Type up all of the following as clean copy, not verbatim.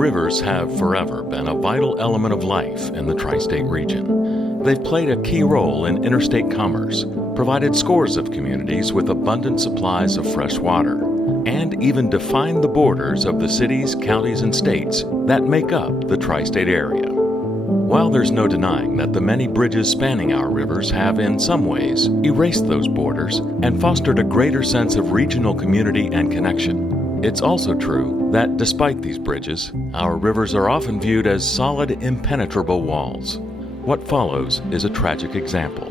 Rivers have forever been a vital element of life in the tri-state region. They've played a key role in interstate commerce, provided scores of communities with abundant supplies of fresh water, and even defined the borders of the cities, counties, and states that make up the tri-state area. While there's no denying that the many bridges spanning our rivers have in some ways erased those borders and fostered a greater sense of regional community and connection, it's also true that despite these bridges, our rivers are often viewed as solid, impenetrable walls. What follows is a tragic example.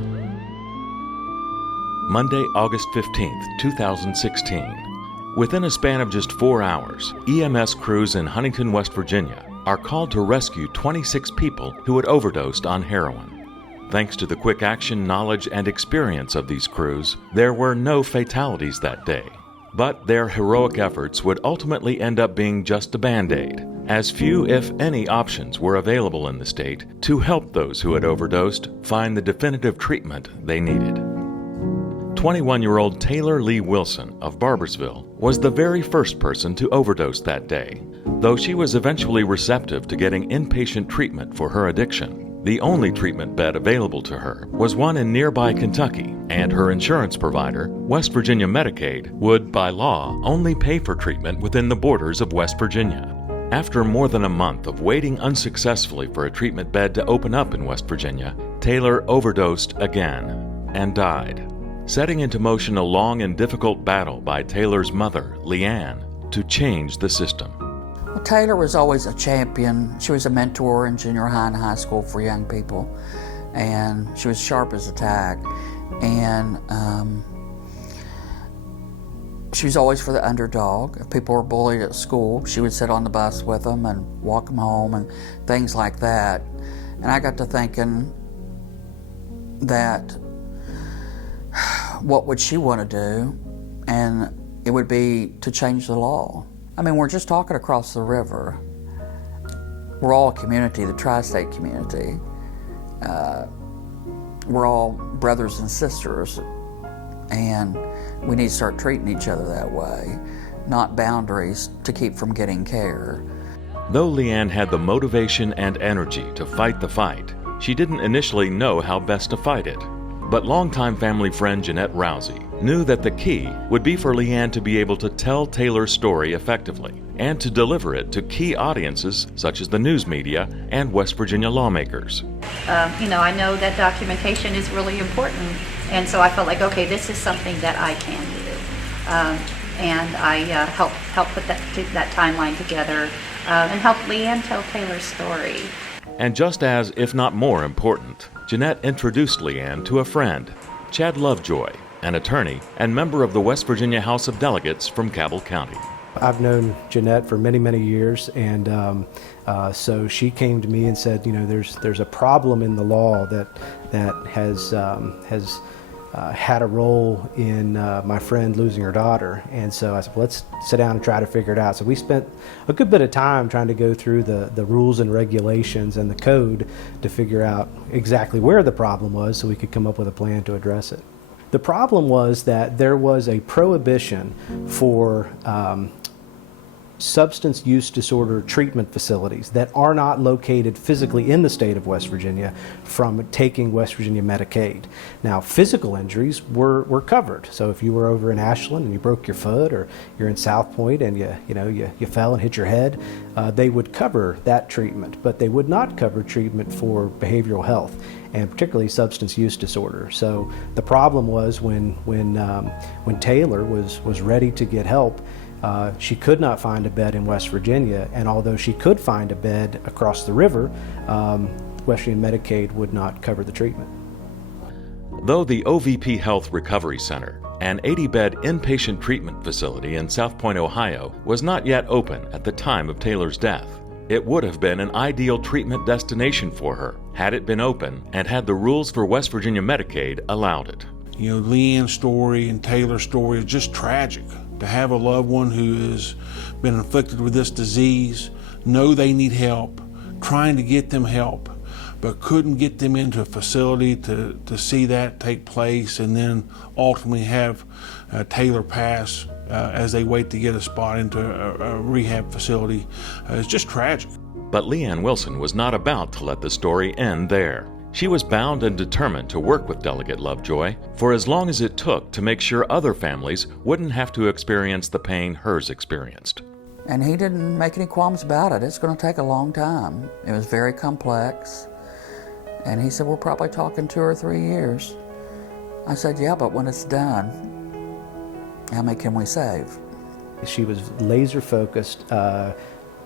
Monday, August 15th, 2016. Within a span of just 4 hours, EMS crews in Huntington, West Virginia are called to rescue 26 people who had overdosed on heroin. Thanks to the quick action, knowledge, and experience of these crews, there were no fatalities that day. But their heroic efforts would ultimately end up being just a Band-Aid, as few, if any, options were available in the state to help those who had overdosed find the definitive treatment they needed. 21-year-old Taylor Leigh Wilson of Barboursville was the very first person to overdose that day. Though she was eventually receptive to getting inpatient treatment for her addiction, the only treatment bed available to her was one in nearby Kentucky, and her insurance provider, West Virginia Medicaid, would, by law, only pay for treatment within the borders of West Virginia. After more than a month of waiting unsuccessfully for a treatment bed to open up in West Virginia, Taylor overdosed again and died, setting into motion a long and difficult battle by Taylor's mother, Leigh Ann, to change the system. Well, Taylor was always a champion. She was a mentor in junior high and high school for young people, and she was sharp as a tack. And she was always for the underdog. If people were bullied at school, she would sit on the bus with them and walk them home and things like that. And I got to thinking that what would she want to do? And it would be to change the law. I mean, we're just talking across the river. We're all a community, the tri-state community. We're all brothers and sisters, and we need to start treating each other that way, not boundaries to keep from getting care. Though Leigh Ann had the motivation and energy to fight the fight, she didn't initially know how best to fight it. But longtime family friend Jeanette Rowsey knew that the key would be for Leigh Ann to be able to tell Taylor's story effectively and to deliver it to key audiences such as the news media and West Virginia lawmakers. I know that documentation is really important, and so I felt like, okay, this is something that I can do. And I helped put that timeline together and help Leigh Ann tell Taylor's story. And just as, if not more important, Jeanette introduced Leigh Ann to a friend, Chad Lovejoy, an attorney and member of the West Virginia House of Delegates from Cabell County. I've known Jeanette for many, many years, and so she came to me and said, there's a problem in the law that has had a role in my friend losing her daughter. And so I said, well, let's sit down and try to figure it out. So we spent a good bit of time trying to go through the rules and regulations and the code to figure out exactly where the problem was so we could come up with a plan to address it. The problem was that there was a prohibition for substance use disorder treatment facilities that are not located physically in the state of West Virginia from taking West Virginia Medicaid. Now, physical injuries were covered. So if you were over in Ashland and you broke your foot, or you're in South Point and you fell and hit your head, they would cover that treatment, but they would not cover treatment for behavioral health, and particularly substance use disorder. So the problem was when Taylor was ready to get help, she could not find a bed in West Virginia, and although she could find a bed across the river, West Virginia Medicaid would not cover the treatment. Though the OVP HEALTH Recovery Center, an 80-bed inpatient treatment facility in South Point, Ohio, was not yet open at the time of Taylor's death, it would have been an ideal treatment destination for her had it been open and had the rules for West Virginia Medicaid allowed it. Leigh Ann's story and Taylor's story is just tragic. To have a loved one who has been inflicted with this disease, know they need help, trying to get them help, but couldn't get them into a facility to see that take place, and then ultimately have Taylor pass as they wait to get a spot into a rehab facility. It's just tragic. But Leigh Ann Wilson was not about to let the story end there. She was bound and determined to work with Delegate Lovejoy for as long as it took to make sure other families wouldn't have to experience the pain hers experienced. And he didn't make any qualms about it. It's going to take a long time. It was very complex. And he said, we're probably talking 2 or 3 years. I said, yeah, but when it's done, how many can we save? She was laser focused,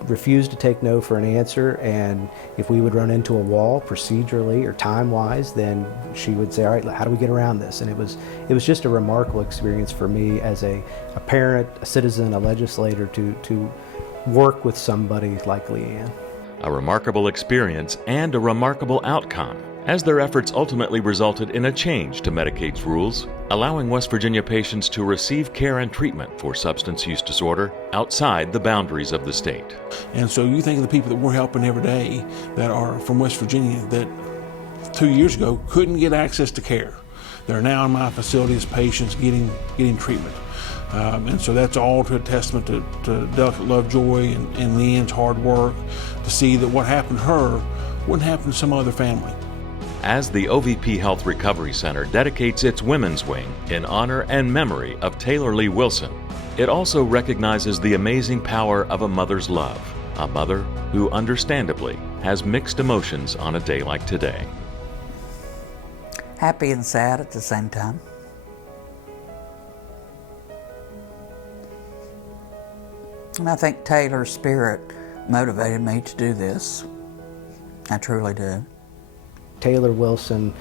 refused to take no for an answer, and if we would run into a wall procedurally or time-wise, then she would say, all right, how do we get around this? And it was just a remarkable experience for me as a parent, a citizen, a legislator to work with somebody like Leigh Ann. A remarkable experience and a remarkable outcome, as their efforts ultimately resulted in a change to Medicaid's rules, allowing West Virginia patients to receive care and treatment for substance use disorder outside the boundaries of the state. And so you think of the people that we're helping every day that are from West Virginia that 2 years ago couldn't get access to care. They're now in my facility as patients getting treatment. And so that's all to a testament to Delegate Lovejoy and Leigh Ann's hard work to see that what happened to her wouldn't happen to some other family. As the OVP HEALTH Recovery Center dedicates its women's wing in honor and memory of Taylor Leigh Wilson, it also recognizes the amazing power of a mother's love, a mother who understandably has mixed emotions on a day like today. Happy and sad at the same time. And I think Taylor's spirit motivated me to do this. I truly do. Taylor Wilson,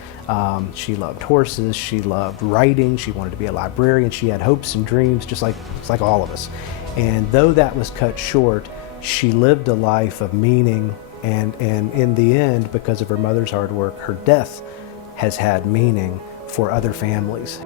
she loved horses, she loved writing, she wanted to be a librarian, she had hopes and dreams just like all of us. And though that was cut short, she lived a life of meaning, and in the end, because of her mother's hard work, her death has had meaning for other families,